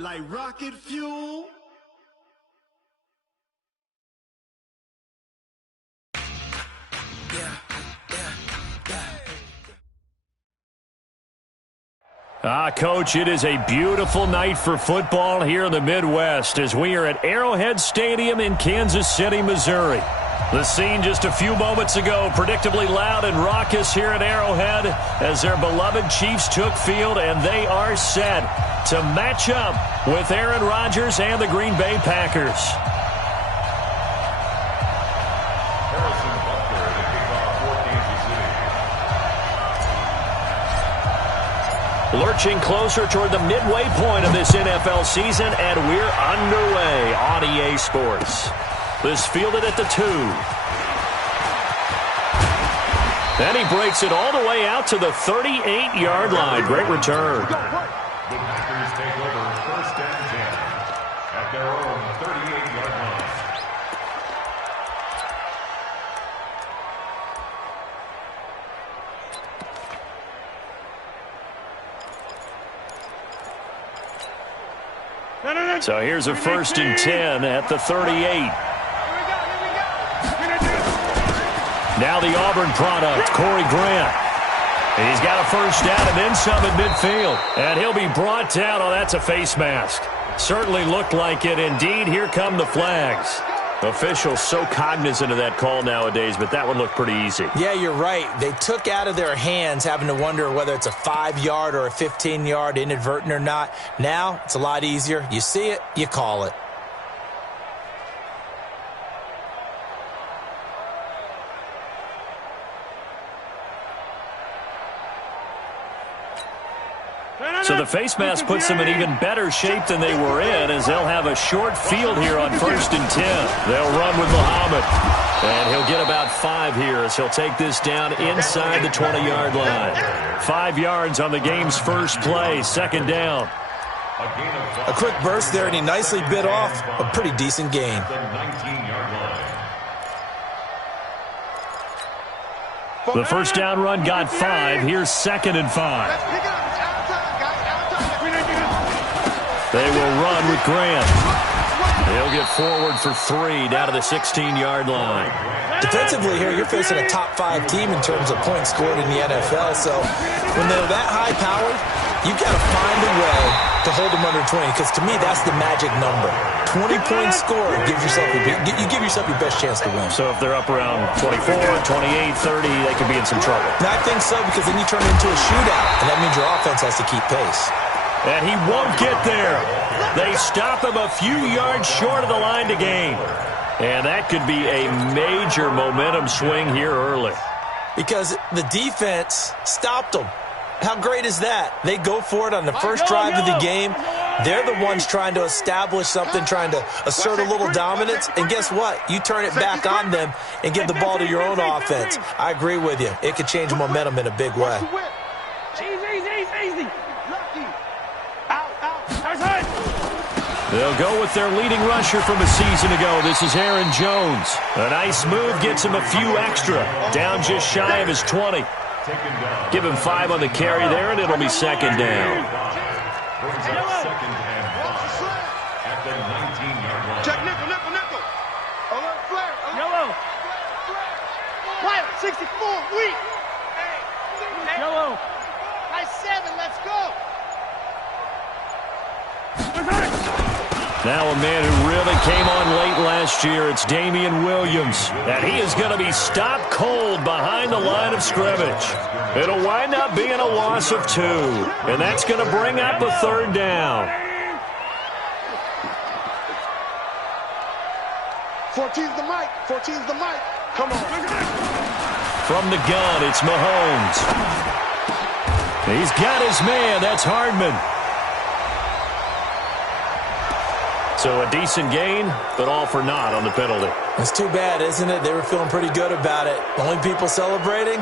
like rocket fuel. Coach, it is a beautiful night for football here in the Midwest as we are at Arrowhead Stadium in Kansas City, Missouri. The scene just a few moments ago, predictably loud and raucous here at Arrowhead as their beloved Chiefs took field, and they are set to match up with Aaron Rodgers and the Green Bay Packers. Lurching closer toward the midway point of this NFL season, and we're underway on EA Sports. This fielded at the 2. Then he breaks it all the way out to the 38-yard line. Great return. The Packers take over 1st and 10 at their own 38-yard line. So here's a 1st and 10 at the 38. Now the Auburn product, Corey Grant. He's got a 1st down and then some at midfield. And he'll be brought down. Oh, that's a face mask. Certainly looked like it. Indeed, here come the flags. Officials so cognizant of that call nowadays, but that one looked pretty easy. Yeah, you're right. They took out of their hands having to wonder whether it's a 5-yard or a 15-yard, inadvertent or not. Now, it's a lot easier. You see it, you call it. So the face mask puts them in even better shape than they were in as they'll have a short field here on 1st and 10. They'll run with Muhammad. And he'll get about 5 here as he'll take this down inside the 20-yard line. 5 yards on the game's first play, 2nd down. A quick burst there, and he nicely bit off a pretty decent gain. The 1st down run got 5. Here's 2nd and 5. They will run with Grant. He'll get forward for 3 down to the 16-yard line. Defensively here, you're facing a top-5 team in terms of points scored in the NFL. So when they're that high-powered, you've got to find a way to hold them under 20, because to me, that's the magic number. 20 points scored, you give yourself your best chance to win. So if they're up around 24, 28, 30, they could be in some trouble. And I think so, because then you turn it into a shootout, and that means your offense has to keep pace. And he won't get there. They stop him a few yards short of the line to gain. And that could be a major momentum swing here early. Because the defense stopped them. How great is that? They go for it on the first drive of the game. They're the ones trying to establish something, trying to assert a little dominance. And guess what? You turn it back on them and give the ball to your own offense. I agree with you. It could change momentum in a big way. Easy. They'll go with their leading rusher from a season ago. This is Aaron Jones. A nice move gets him a few extra. Down just shy of his 20. Give him 5 on the carry there, and it'll be 2nd down. Check nickel. Alert flare. Yellow. Quiet, 64, weak. Yellow. Nice 7, let's go. Now a man who really came on late last year, it's Damian Williams. And he is going to be stopped cold behind the line of scrimmage. It'll wind up being a loss of 2. And that's going to bring up a 3rd down. 14's the mic. Come on. From the gun, it's Mahomes. He's got his man. That's Hardman. So a decent gain, but all for naught on the penalty. It's too bad, isn't it? They were feeling pretty good about it. The only people celebrating,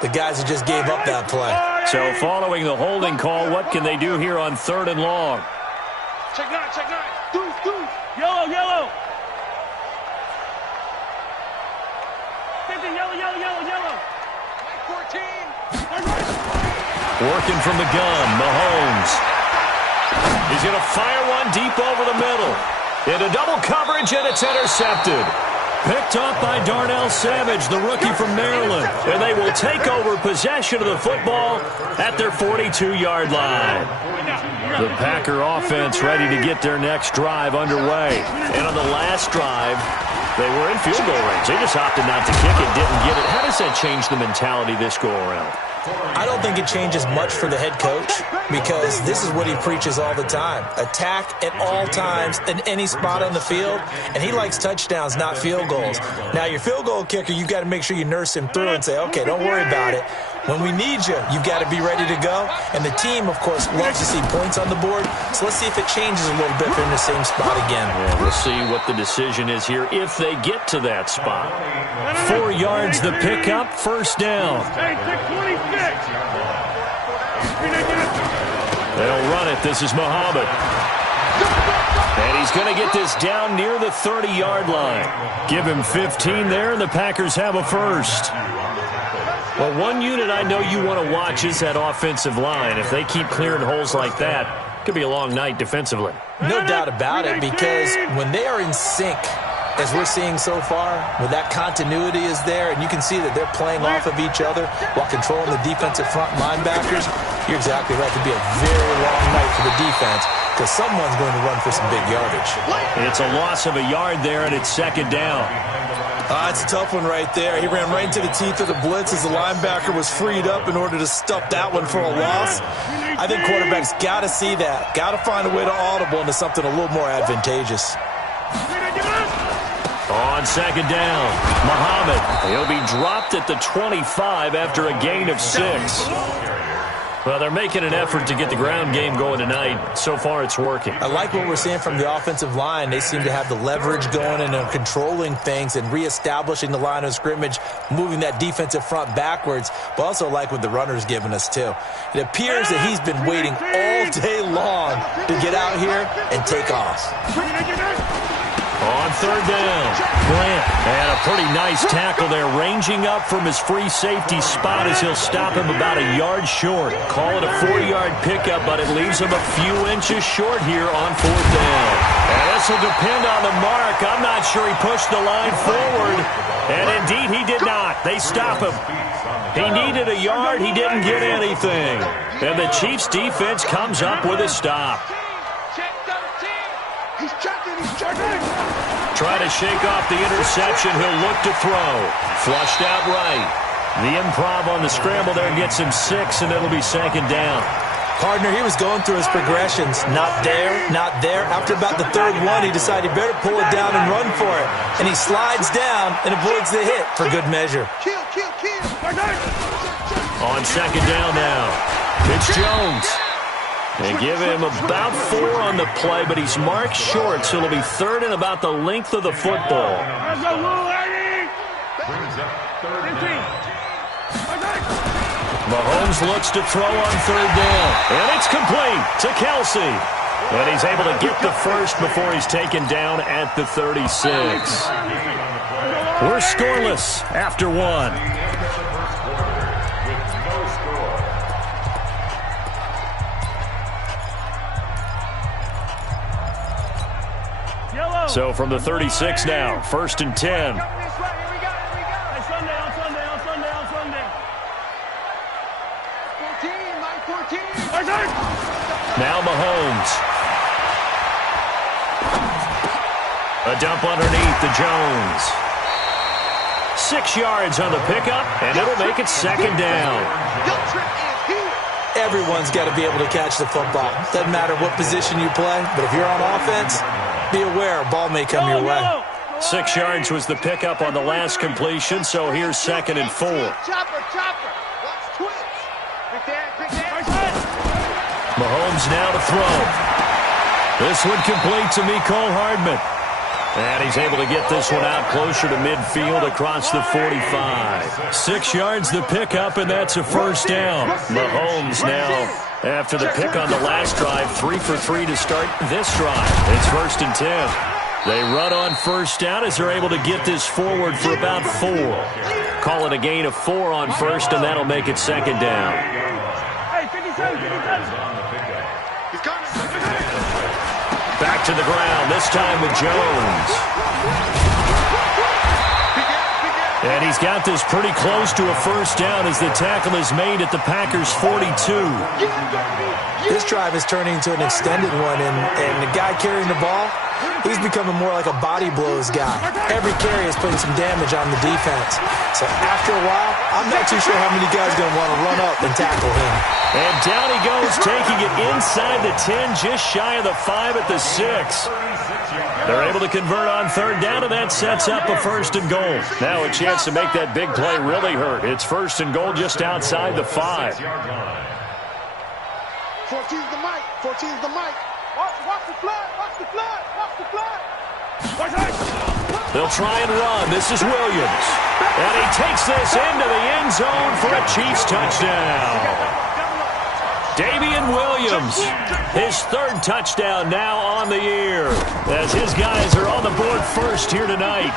the guys who just gave up that play. So following the holding call, what can they do here on 3rd and long? Check 9. Deuce. Yellow. 50, yellow. 14. Working from the gun, Mahomes. He's going to fire one deep over the middle. Into double coverage, and it's intercepted. Picked up by Darnell Savage, the rookie from Maryland. And they will take over possession of the football at their 42-yard line. The Packer offense ready to get their next drive underway. And on the last drive, they were in field goal range. They just opted not to kick it, didn't get it. How does that change the mentality this go-around? I don't think it changes much for the head coach because this is what he preaches all the time. Attack at all times in any spot on the field, and he likes touchdowns, not field goals. Now, your field goal kicker, you've got to make sure you nurse him through and say, okay, don't worry about it. When we need you, you've got to be ready to go. And the team, of course, loves to see points on the board. So let's see if it changes a little bit if they're in the same spot again. Yeah, we'll see what the decision is here if they get to that spot. 4 yards the pickup, first down. They'll run it. This is Muhammad. And he's going to get this down near the 30-yard line. Give him 15 there, and the Packers have a first. Well, one unit I know you want to watch is that offensive line. If they keep clearing holes like that, it could be a long night defensively. No doubt about it, because when they are in sync, as we're seeing so far, when that continuity is there, and you can see that they're playing off of each other while controlling the defensive front linebackers, you're exactly right. It could be a very long night for the defense because someone's going to run for some big yardage. It's a loss of a yard there, and it's second down. It's a tough one right there. He ran right into the teeth of the blitz as the linebacker was freed up in order to stuff that one for a loss. I think quarterbacks got to see that. Got to find a way to audible into something a little more advantageous. On second down, Muhammad. He'll be dropped at the 25 after a gain of 6. Well, they're making an effort to get the ground game going tonight. So far, it's working. I like what we're seeing from the offensive line. They seem to have the leverage going and are controlling things and reestablishing the line of scrimmage, moving that defensive front backwards, but also like what the runner's giving us, too. It appears that he's been waiting all day long to get out here and take off. On third down, Grant. And a pretty nice tackle there, ranging up from his free safety spot as he'll stop him about a yard short. Call it a 4-yard pickup, but it leaves him a few inches short here on fourth down. And this will depend on the mark. I'm not sure he pushed the line forward. And indeed, he did not. They stop him. He needed a yard. He didn't get anything. And the Chiefs' defense comes up with a stop. He's checking, he's checking. Try to shake off the interception. He'll look to throw. Flushed out right. The improv on the scramble there gets him 6, and it'll be second down. Partner, he was going through his progressions. Not there, not there. After about the third one, he decided he better pull it down and run for it. And he slides down and avoids the hit for good measure. Kill, kill, kill. On second down now, it's Jones. They give him about 4 on the play, but he's marked short, so it'll be third and about the length of the football. Mahomes looks to throw on third down, and it's complete to Kelsey. And he's able to get the first before he's taken down at the 36. We're scoreless after 1. So from the 36 now, first and 10. Now Mahomes. A dump underneath to Jones. 6 yards on the pickup, and it'll make it second down. Everyone's got to be able to catch the football. Doesn't matter what position you play, but if you're on offense, be aware a ball may come your way. 6 yards was the pickup on the last completion, so here's second and 4. Mahomes now to throw. This one complete to Mecole Hardman. And he's able to get this one out closer to midfield across the 45. 6 yards the pickup, and that's a first down. Mahomes now, after the pick on the last drive, 3 for 3 to start this drive. It's first and 10. They run on first down as they're able to get this forward for about 4. Call it a gain of 4 on first, and that'll make it second down. to the ground, this time with Jones. And he's got this pretty close to a first down as the tackle is made at the Packers' 42. This drive is turning into an extended one, and the guy carrying the ball, he's becoming more like a body blows guy. Every carry is putting some damage on the defense. So after a while, I'm not too sure how many guys are going to want to run up and tackle him. And down he goes, taking it inside the 10, just shy of the 5 at the 6. They're able to convert on third down, and that sets up a first and goal. Now a chance to make that big play really hurt. It's first and goal just outside the 5. 14's the mic. 14's the mic. Watch the flood. Watch the flood. Watch the flood. They'll try and run. This is Williams. And he takes this into the end zone for a Chiefs touchdown. Damian Williams, his third touchdown now on the year, as his guys are on the board first here tonight.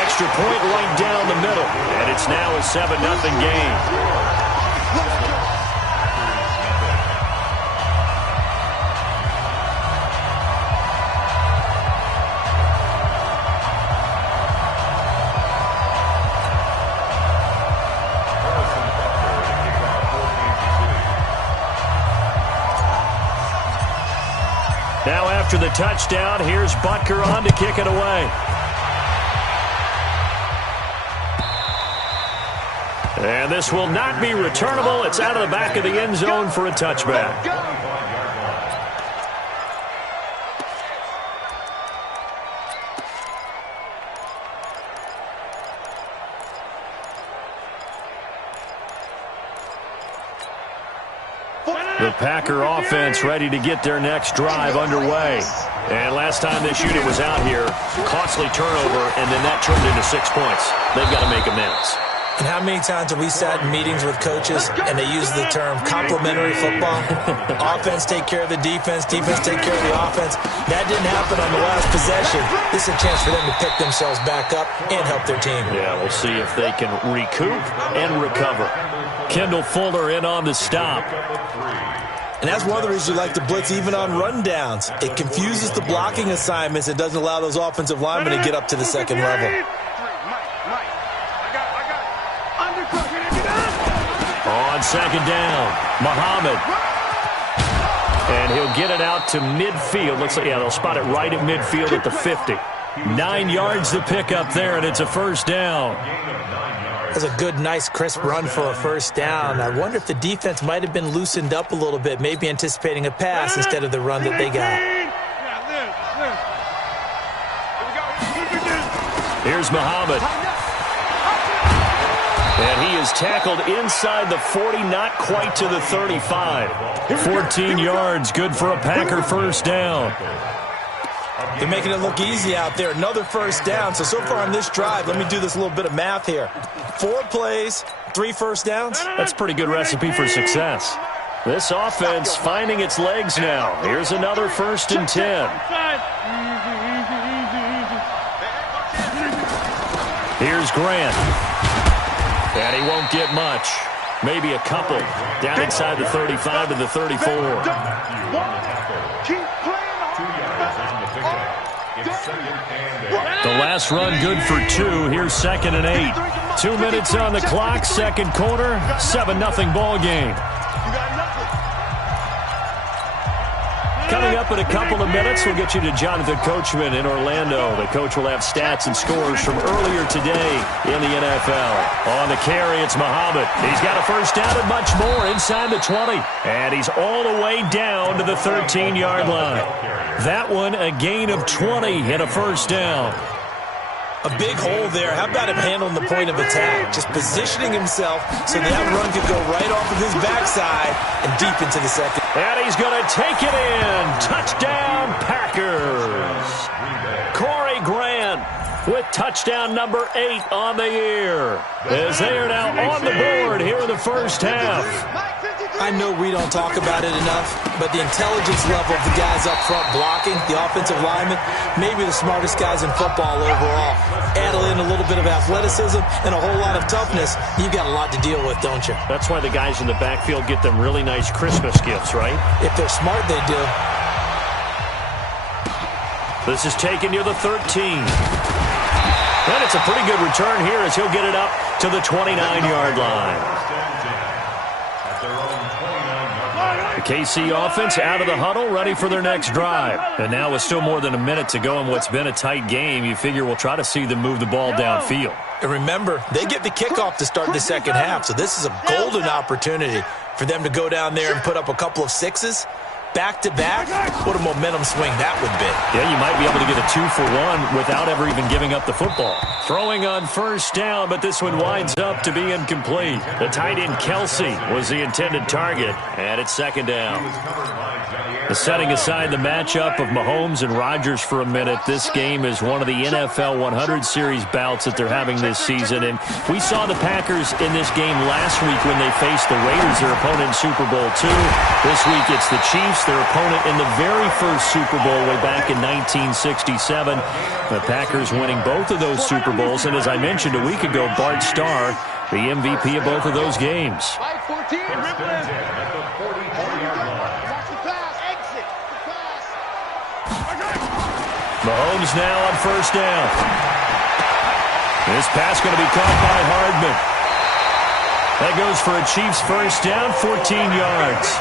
Extra point right down the middle, and it's now a 7-0 game. Now after the touchdown, here's Butker on to kick it away. And this will not be returnable. It's out of the back of the end zone for a touchback. The Packer offense ready to get their next drive underway. And last time this unit was out here, costly turnover, and then that turned into 6 points. They've got to make amends. And how many times have we sat in meetings with coaches and they use the term complementary football? Offense take care of the defense, defense take care of the offense. That didn't happen on the last possession. This is a chance for them to pick themselves back up and help their team. Yeah, we'll see if they can recoup and recover. Kendall Fuller in on the stop. And that's one of the reasons you like to blitz even on rundowns. It confuses the blocking assignments. It doesn't allow those offensive linemen to get up to the second level. On second down, Muhammad. And he'll get it out to midfield. Looks like, yeah, they'll spot it right at midfield at the 50. 9 yards to pick up there, and it's a first down. That's a good, nice, crisp run for a first down. I wonder if the defense might have been loosened up a little bit, maybe anticipating a pass instead of the run that they got. Here's Muhammad. And he is tackled inside the 40, not quite to the 35. 14 yards, good for a Packer first down. They're making it look easy out there. Another first down. So far on this drive, let me do this little bit of math here. 4 plays, 3 first downs. That's a pretty good recipe for success. This offense finding its legs now. Here's another 1st and 10. Here's Grant. And he won't get much. Maybe a couple. Down inside the 35 to the 34. The last run good for 2. Here's 2nd and 8. 2 minutes on the clock, second quarter, 7-0 ball game. Coming up in a couple of minutes, we'll get you to Jonathan Coachman in Orlando. The coach will have stats and scores from earlier today in the NFL. On the carry, it's Muhammad. He's got a first down and much more inside the 20. And he's all the way down to the 13-yard line. That one, a gain of 20 and a first down. A big hole there. How about him handling the point of attack? Just positioning himself so that run could go right off of his backside and deep into the second. And he's going to take it in. Touchdown, Packers. Corey Grant with touchdown number 8 on the year, as they are now on the board here in the first half. I know we don't talk about it enough, but the intelligence level of the guys up front blocking, the offensive linemen, maybe the smartest guys in football overall. Add in a little bit of athleticism and a whole lot of toughness, you've got a lot to deal with, don't you? That's why the guys in the backfield get them really nice Christmas gifts, right? If they're smart, they do. This is taken near the 13. And it's a pretty good return here as he'll get it up to the 29-yard line. The KC offense out of the huddle, ready for their next drive. And now with still more than a minute to go in what's been a tight game, you figure we'll try to see them move the ball downfield. And remember, they get the kickoff to start the second half, so this is a golden opportunity for them to go down there and put up a couple of sixes. Back-to-back, what a momentum swing that would be. Yeah, you might be able to get a 2-for-1 without ever even giving up the football. Throwing on first down, but this one winds up to be incomplete. The tight end Kelsey was the intended target, and it's second down. Setting aside the matchup of Mahomes and Rodgers for a minute, this game is one of the NFL 100 Series bouts that they're having this season. And we saw the Packers in this game last week when they faced the Raiders, their opponent in Super Bowl II. This week it's the Chiefs, their opponent in the very first Super Bowl way back in 1967. The Packers winning both of those Super Bowls. And as I mentioned a week ago, Bart Starr, the MVP of both of those games. Mahomes now on first down. This pass going to be caught by Hardman. That goes for a Chiefs first down, 14 yards.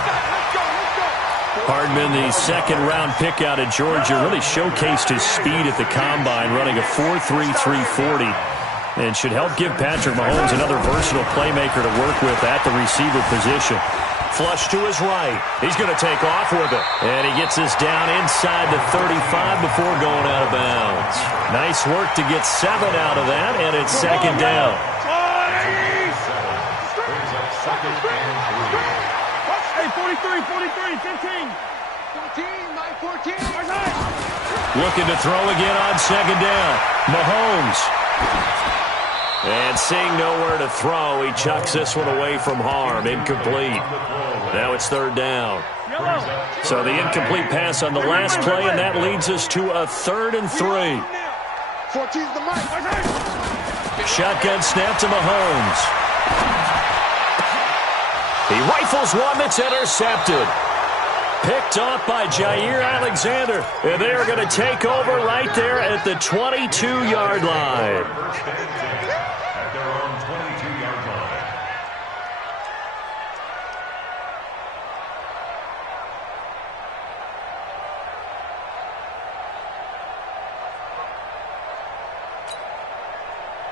Hardman, the second-round pick out of Georgia, really showcased his speed at the combine, running a 4.3 340, and should help give Patrick Mahomes another versatile playmaker to work with at the receiver position. Flush to his right. He's going to take off with it. And he gets this down inside the 35 before going out of bounds. Nice work to get 7 out of that, and it's second down. Hey, 43, 15. 14. Looking to throw again on second down. Mahomes. And seeing nowhere to throw, he chucks this one away from harm. Incomplete. Now it's third down. So the incomplete pass on the last play, and that leads us to a 3rd and 3. 14's the mic. Shotgun snap to Mahomes. He rifles one that's intercepted. Picked off by Jair Alexander. And they are going to take over right there at the 22-yard line.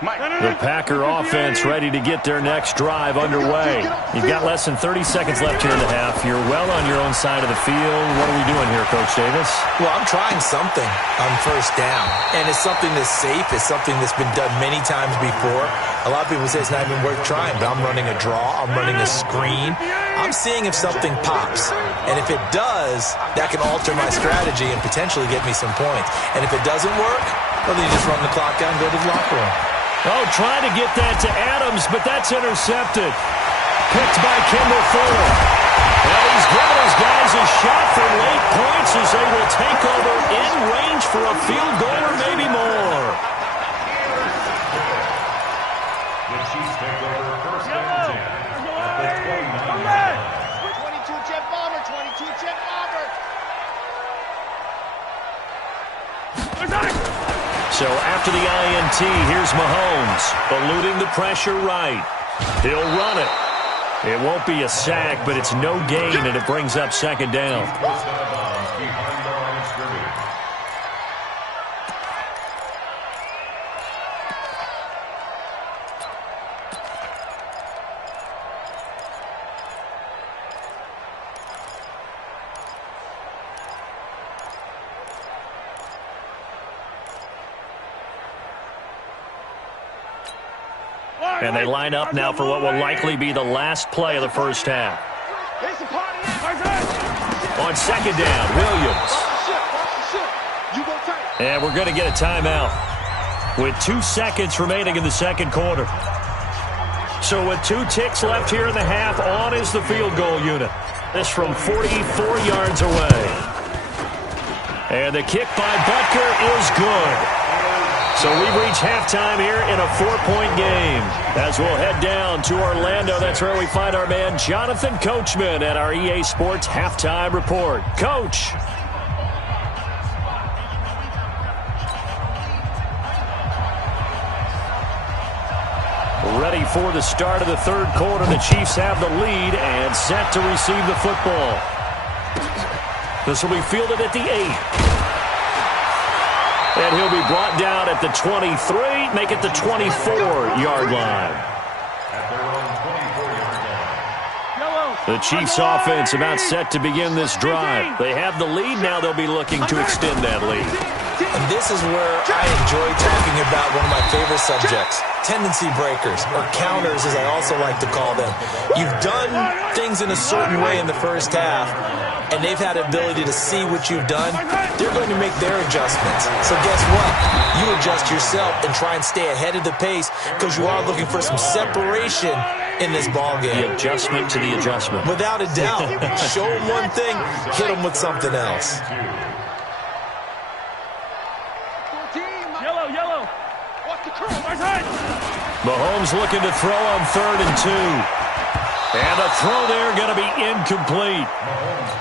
The Packer offense ready to get their next drive underway. You've got less than 30 seconds left here in the half. You're well on your own side of the field. What are we doing here, Coach Davis? Well, I'm trying something on first down, and it's something that's safe. It's something that's been done many times before. A lot of people say it's not even worth trying, but I'm running a draw. I'm running a screen. I'm seeing if something pops, and if it does, that can alter my strategy and potentially get me some points. And if it doesn't work, well, then you just run the clock down and go to the locker room. Oh, trying to get that to Adams, but that's intercepted. Picked by Kimball Fuller. And he's giving his guys a shot for late points as they will take over in range for a field goal or maybe more. The Chiefs take over first and 10 at the 29 line. 22 jet bomber, 22 jet bomber. So after the INT, here's Mahomes, eluding the pressure right. He'll run it. It won't be a sack, but it's no gain, and it brings up second down. First out of bounds behind the line of scrimmage. And they line up now for what will likely be the last play of the first half. On second down, Williams. And we're going to get a timeout with 2 seconds remaining in the second quarter. So with 2 ticks left here in the half, on is the field goal unit. This from 44 yards away. And the kick by Butker is good. So we've reached halftime here in a 4-point game. As we'll head down to Orlando, that's where we find our man Jonathan Coachman at our EA Sports Halftime Report. Coach. ready for the start of the third quarter. The Chiefs have the lead and set to receive the football. This will be fielded at the 8. And he'll be brought down at the 23, make it the 24-yard line. The Chiefs offense about set to begin this drive. They have the lead. Now they'll be looking to extend that lead. And this is where I enjoy talking about one of my favorite subjects, tendency breakers, or counters as I also like to call them. You've done things in a certain way in the first half, and they've had the ability to see what you've done. They're going to make their adjustments. So guess what? You adjust yourself and try and stay ahead of the pace because you are looking for some separation in this ball game. The adjustment to the adjustment. Without a doubt. Show them one thing, hit them with something else. Yellow. Watch the curl. Mahomes looking to throw on 3rd and 2. And a throw there going to be incomplete.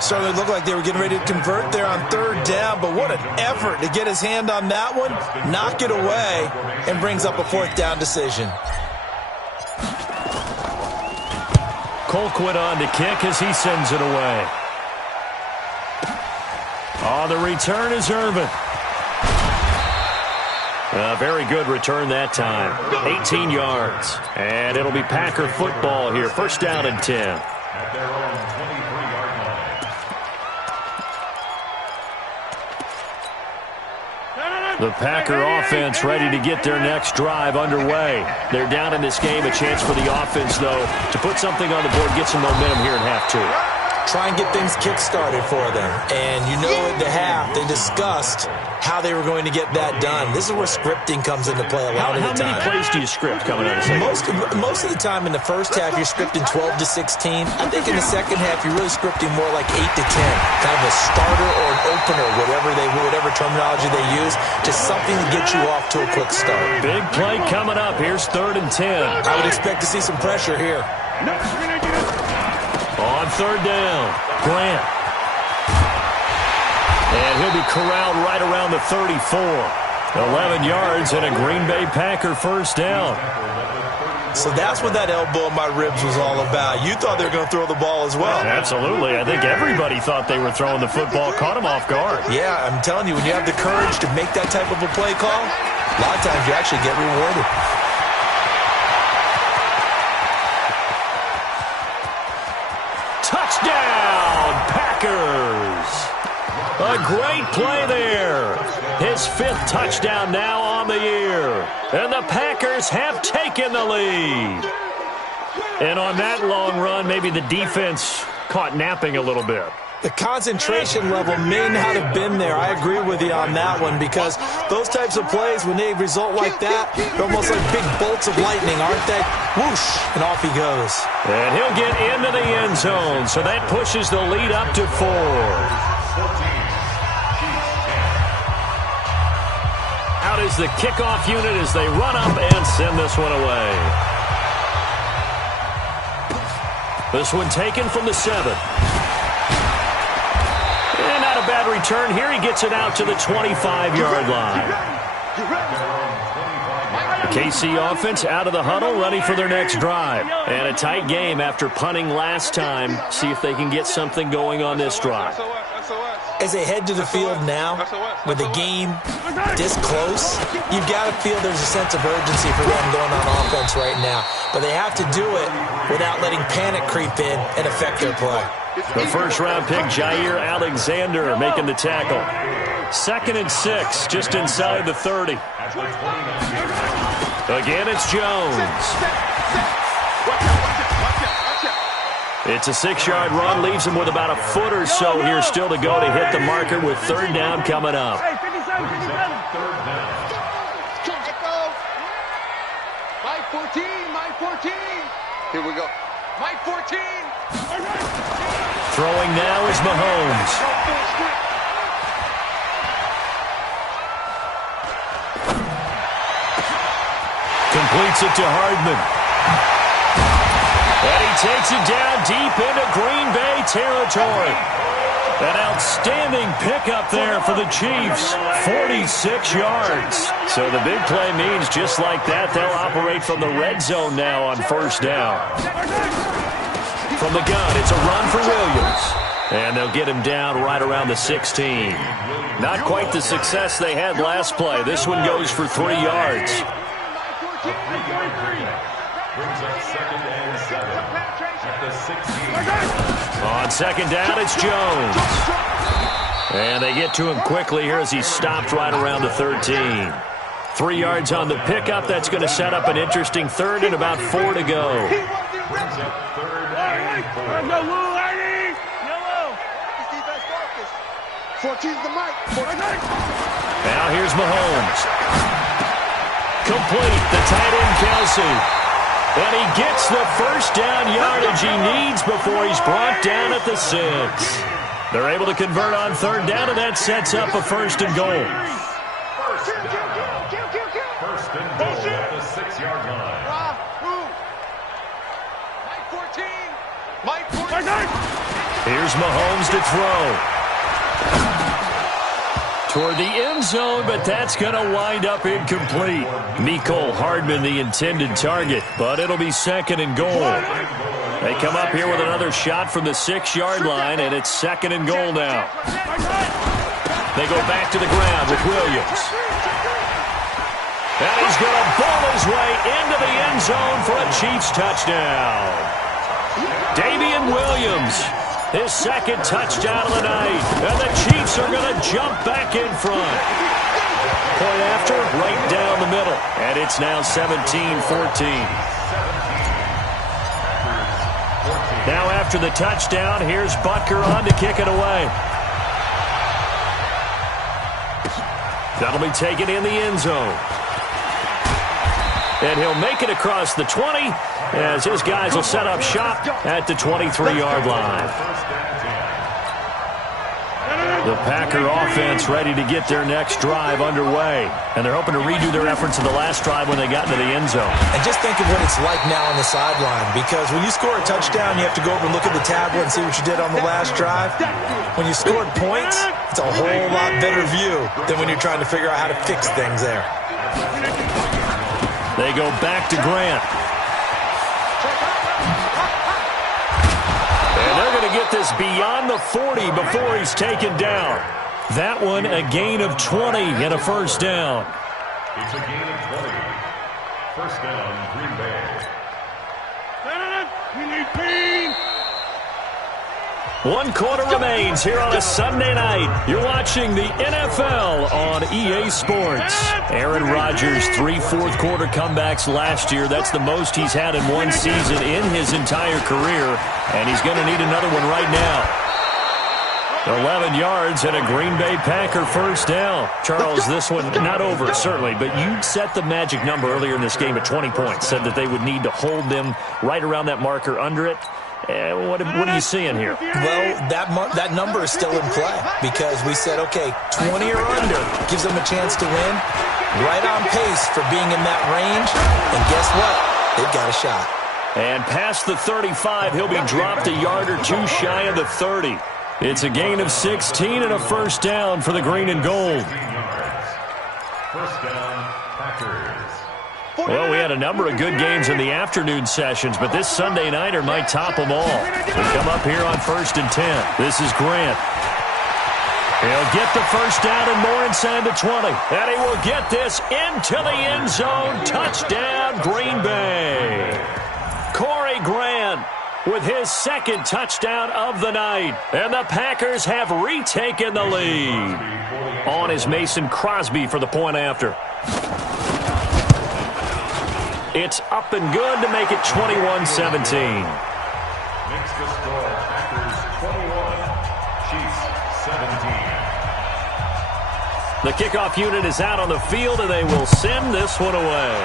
Certainly looked like they were getting ready to convert there on 3rd down, but what an effort to get his hand on that one, knock it away, and brings up a 4th down decision. Colquitt on to kick as he sends it away. On the return is Irvin. A very good return that time. 18 yards. And it'll be Packer football here. First down and 10. At their own 23-yard line. The Packer offense ready to get their next drive underway. They're down in this game. A chance for the offense, though, to put something on the board, get some momentum here in half 2. Try and get things kick-started for them. And you know at the half, they discussed how they were going to get that done. This is where scripting comes into play a lot of the time. How many plays do you script coming out of the second? Most of the time in the first half, you're scripting 12 to 16. I think in the second half, you're really scripting more like 8 to 10. Kind of a starter or an opener, whatever terminology they use, just something to get you off to a quick start. Big play coming up. Here's 3rd and 10. I would expect to see some pressure here. On 3rd down, Grant. And he'll be corralled right around the 34. 11 yards and a Green Bay Packer first down. So that's what that elbow in my ribs was all about. You thought they were going to throw the ball as well. Absolutely. I think everybody thought they were throwing the football. Caught him off guard. Yeah, I'm telling you, when you have the courage to make that type of a play call, a lot of times you actually get rewarded. Touchdown, Packers! A great play there. His 5th touchdown now on the year. And the Packers have taken the lead. And on that long run, maybe the defense caught napping a little bit. The concentration level may not have been there. I agree with you on that one because those types of plays, when they result like that, they're almost like big bolts of lightning, aren't they? Whoosh, and off he goes. And he'll get into the end zone, so that pushes the lead up to 4. Out is the kickoff unit as they run up and send this one away. This one taken from the 7. And not a bad return here. He gets it out to the 25-yard line. KC offense out of the huddle, ready for their next drive. And a tight game after punting last time. See if they can get something going on this drive. As they head to the field now, with the game this close, you've got to feel there's a sense of urgency for them going on offense right now. But they have to do it without letting panic creep in and affect their play. The first-round pick, Jair Alexander, making the tackle. 2nd and 6, just inside the 30. Again, it's Jones. It's a 6-yard run, leaves him with about a foot or so here still to go to hit the marker with 3rd down coming up. Hey, 57. Mike 14. Here we go. Mike 14. Throwing now is Mahomes. Completes it to Hardman. And he takes it down deep into Green Bay territory. An outstanding pickup there for the Chiefs. 46 yards. So the big play means just like that, they'll operate from the red zone now on first down. From the gun, it's a run for Williams. And they'll get him down right around the 16. Not quite the success they had last play. This one goes for 3 yards. A 3-yard pickup brings up 2nd and 7 at the 16. On second down, it's Jones. And they get to him quickly here as he stopped right around the 13. 3 yards on the pickup. That's going to set up an interesting third and about 4 to go. Brings up 3rd and 4. Now here's Mahomes. Complete, the tight end Kelsey. And he gets the first down yardage he needs before he's brought down at the 6. They're able to convert on third down, and that sets up a first and goal. First and goal at the 6-yard line. Here's Mahomes to throw. Toward the end zone, but that's going to wind up incomplete. Mecole Hardman, the intended target, but it'll be 2nd and goal. They come up here with another shot from the 6-yard line, and it's 2nd and goal now. They go back to the ground with Williams. And he's going to ball his way into the end zone for a Chiefs touchdown. Damian Williams, his 2nd touchdown of the night. And the Chiefs are going to jump back in front. Point after, right down the middle. And it's now 17-14. Now after the touchdown, here's Butker on to kick it away. That'll be taken in the end zone. And he'll make it across the 20 as his guys will set up shop at the 23-yard line. The Packer offense ready to get their next drive underway. And they're hoping to redo their efforts in the last drive when they got into the end zone. And just think of what it's like now on the sideline, because when you score a touchdown, you have to go over and look at the tablet and see what you did on the last drive. When you scored points, it's a whole lot better view than when you're trying to figure out how to fix things there. They go back to Grant. And they're going to get this beyond the 40 before he's taken down. That one a gain of 20 and a first down. It's a gain of 20. First down, Green Bay. One quarter remains here on a Sunday night. You're watching the NFL on EA Sports. Aaron Rodgers, 3 fourth-quarter comebacks last year. That's the most he's had in one season in his entire career, and he's going to need another one right now. 11 yards and a Green Bay Packer first down. Charles, this one not over, certainly, but you set the magic number earlier in this game at 20 points, said that they would need to hold them right around that marker under it. What are you seeing here? Well, that number is still in play because we said, okay, 20 or under gives them a chance to win. Right on pace for being in that range. And guess what? They've got a shot. And past the 35, he'll be dropped a yard or two shy of the 30. It's a gain of 16 and a first down for the green and gold. First down, Packers. Well, we had a number of good games in the afternoon sessions, but this Sunday nighter might top them all. We come up here on 1st and 10. This is Grant. He'll get the first down and more inside the 20. And he will get this into the end zone. Touchdown, Green Bay. Corey Grant with his 2nd touchdown of the night. And the Packers have retaken the lead. On is Mason Crosby for the point after. It's up and good to make it 21-17. Makes the score Packers 21, Chiefs 17. The kickoff unit is out on the field, and they will send this one away.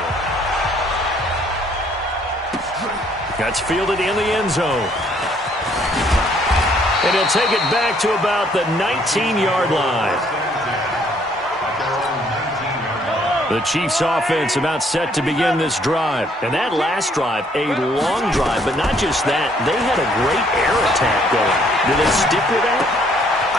That's fielded in the end zone. And he'll take it back to about the 19-yard line. The Chiefs offense about set to begin this drive. And that last drive, a long drive, but not just that. They had a great air attack going. Did they stick with that?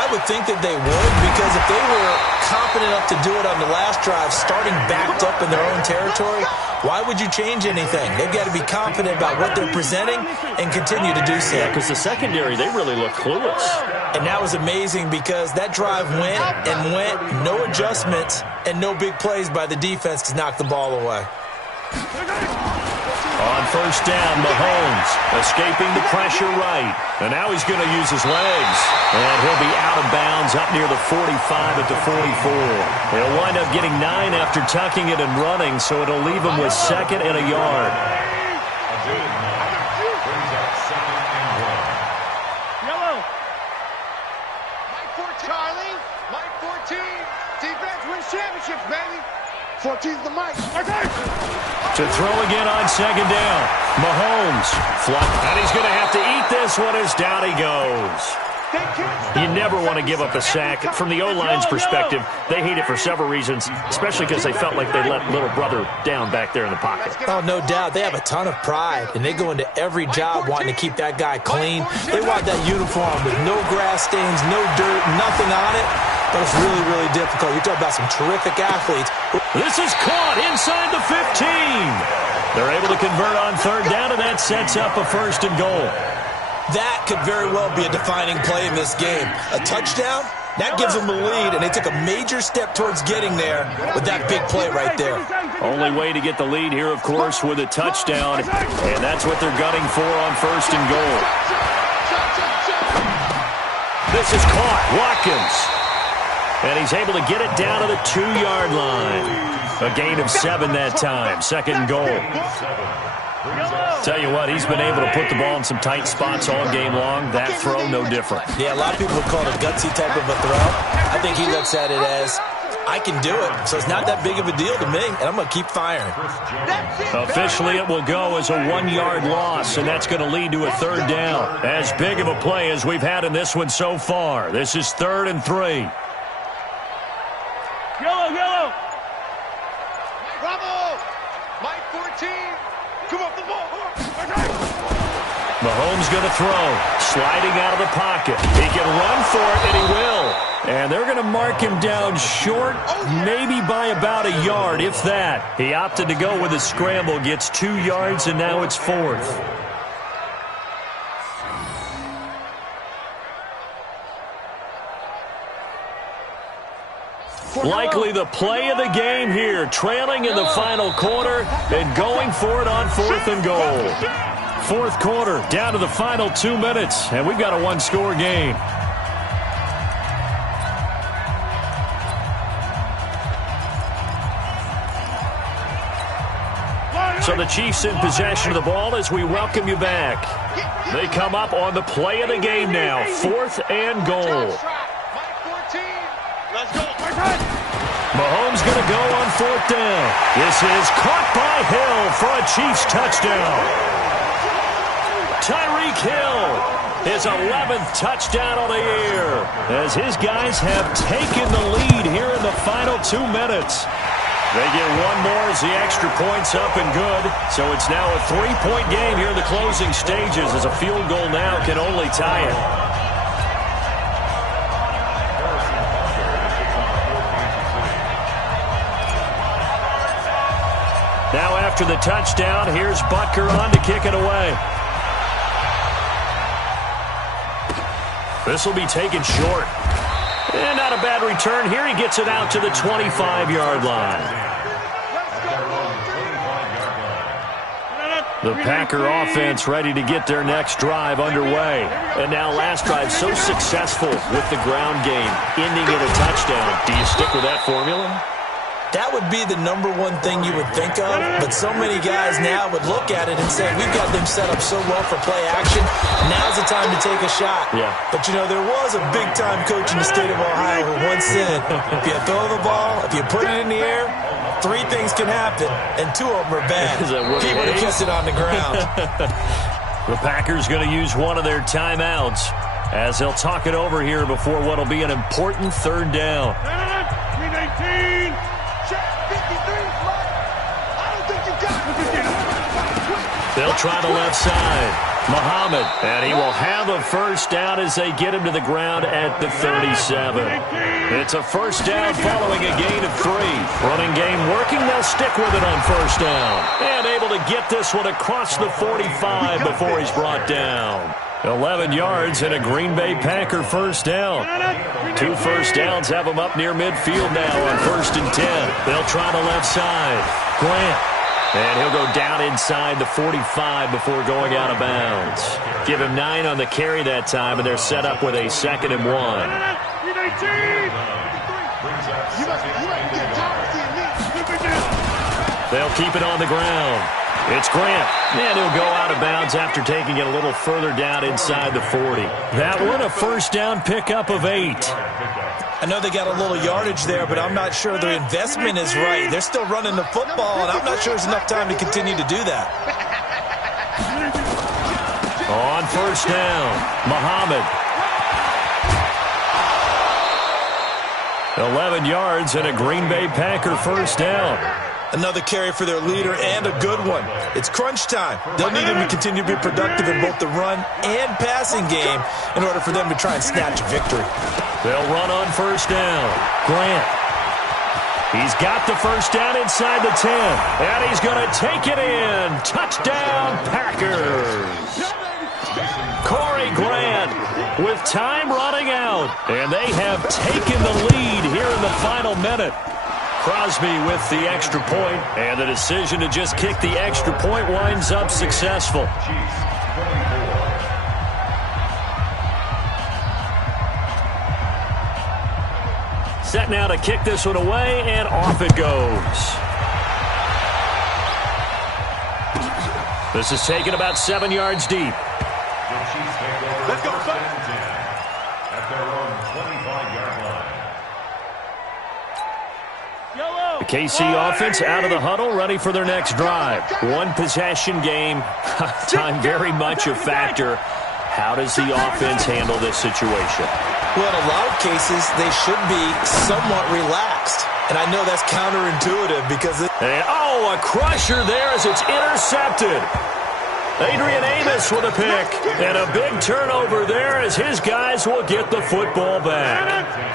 I would think that they would, because if they were confident enough to do it on the last drive, starting backed up in their own territory, why would you change anything? They've got to be confident about what they're presenting and continue to do so. Yeah, because the secondary, they really look clueless. And that was amazing because that drive went and went, no adjustments, and no big plays by the defense to knock the ball away. On first down, Mahomes escaping the pressure right. And now he's going to use his legs. And he'll be out of bounds up near the 45 at the 44. He'll wind up getting 9 after tucking it and running, so it'll leave him with 2nd and a yard. Yellow. Mike 14. Charlie. Mike 14. Defense wins championships, baby. 14's the Mike. To throw again on 2nd down. Mahomes. And he's going to have to eat this one as down he goes. You never want to give up a sack. From the O-line's perspective, they hate it for several reasons, especially because they felt like they let little brother down back there in the pocket. Oh, no doubt. They have a ton of pride, and they go into every job wanting to keep that guy clean. They want that uniform with no grass stains, no dirt, nothing on it. But it's really, really difficult. You're talking about some terrific athletes. This is caught inside the 15. They're able to convert on 3rd down, and that sets up a 1st and goal. That could very well be a defining play in this game. A touchdown, that gives them the lead, and they took a major step towards getting there with that big play right there. Only way to get the lead here, of course, with a touchdown, and that's what they're gunning for on 1st and goal. This is caught. Watkins. And he's able to get it down to the 2-yard line. A gain of 7 that time. 2nd and goal. Tell you what, he's been able to put the ball in some tight spots all game long. That throw, no different. Yeah, a lot of people would call it a gutsy type of a throw. I think he looks at it as, I can do it, so it's not that big of a deal to me, and I'm going to keep firing. Officially, it will go as a 1-yard loss, and that's going to lead to a 3rd down. As big of a play as we've had in this one so far. This is 3rd and 3. Yellow. Bravo. Mike 14. Come off the ball. Mahomes going to throw. Sliding out of the pocket. He can run for it, and he will. And they're going to mark him down short, maybe by about a yard, if that. He opted to go with a scramble, gets 2 yards, and now it's 4th. Likely the play of the game here, trailing in the final quarter and going for it on 4th and goal. 4th quarter, down to the final 2 minutes, and we've got a 1-score game. So the Chiefs in possession of the ball as we welcome you back. They come up on the play of the game now, 4th and goal. Mahomes going to go on 4th down. This is caught by Hill for a Chiefs touchdown. Tyreek Hill, his 11th touchdown of the year, as his guys have taken the lead here in the final 2 minutes. They get one more as the extra point's up and good. So it's now a 3-point game here in the closing stages, as a field goal now can only tie it. Now after the touchdown, here's Butker on to kick it away. This will be taken short. And not a bad return here. He gets it out to the 25-yard line. The Packer offense ready to get their next drive underway. And now last drive so successful with the ground game, ending in a touchdown. Do you stick with that formula? That would be the number one thing you would think of, but so many guys now would look at it and say, we've got them set up so well for play action, now's the time to take a shot. Yeah. But, you know, there was a big-time coach in the state of Ohio who once said, if you throw the ball, if you put it in the air, 3 things can happen, and 2 of them are bad. He would have kept it on the ground. The Packers going to use one of their timeouts as they'll talk it over here before what will be an important 3rd down. 18. They'll try the left side. Muhammad, and he will have a first down as they get him to the ground at the 37. It's a first down following a gain of 3. Running game working. They'll stick with it on first down. And able to get this one across the 45 before he's brought down. 11 yards and a Green Bay Packer first down. 2 first downs have them up near midfield now on 1st and 10. They'll try the left side. Grant. And he'll go down inside the 45 before going out of bounds. Give him 9 on the carry that time, and they're set up with a 2nd and 1. They'll keep it on the ground. It's Grant, and he'll go out of bounds after taking it a little further down inside the 40. That one a first down pickup of 8. I know they got a little yardage there, but I'm not sure their investment is right. They're still running the football, and I'm not sure there's enough time to continue to do that. On first down, Muhammad. 11 yards and a Green Bay Packer first down. Another carry for their leader and a good one. It's crunch time. They'll need him to continue to be productive in both the run and passing game in order for them to try and snatch a victory. They'll run on first down. Grant. He's got the first down inside the 10. And he's going to take it in. Touchdown, Packers. Corey Grant with time running out. And they have taken the lead here in the final minute. Crosby with the extra point, and the decision to just kick the extra point winds up successful. Set now to kick this one away, and off it goes. This is taken about 7 yards deep. Let's go. At their own 25-yard line. The KC offense out of the huddle, ready for their next drive. One possession game. Time very much a factor. How does the offense handle this situation? Well, in a lot of cases, they should be somewhat relaxed. And I know that's counterintuitive because a crusher there as it's intercepted. Adrian Amos with a pick. And a big turnover there as his guys will get the football back.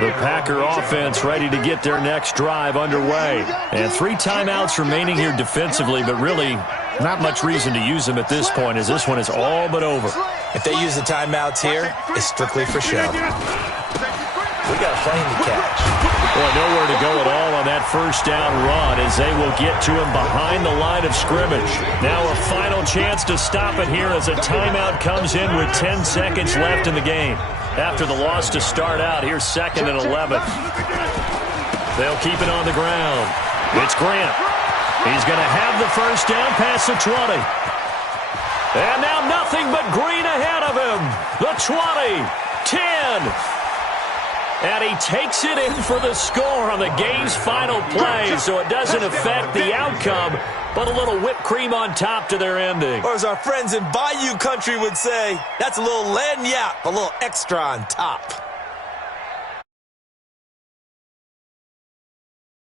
The Packer offense ready to get their next drive underway. And 3 timeouts remaining here defensively, but really not much reason to use them at this point as this one is all but over. If they use the timeouts here, it's strictly for show. We got a plane to catch. Well, nowhere to go at all on that first down run as they will get to him behind the line of scrimmage. Now a final chance to stop it here as a timeout comes in with 10 seconds left in the game. After the loss to start out, here's 2nd and 11. They'll keep it on the ground. It's Grant. He's going to have the first down past the 20. And now nothing but green ahead of him. The 20, 10. And he takes it in for the score on the game's final play, so it doesn't affect the outcome, but a little whipped cream on top to their ending. Or as our friends in Bayou Country would say, that's a little lagniappe, a little extra on top.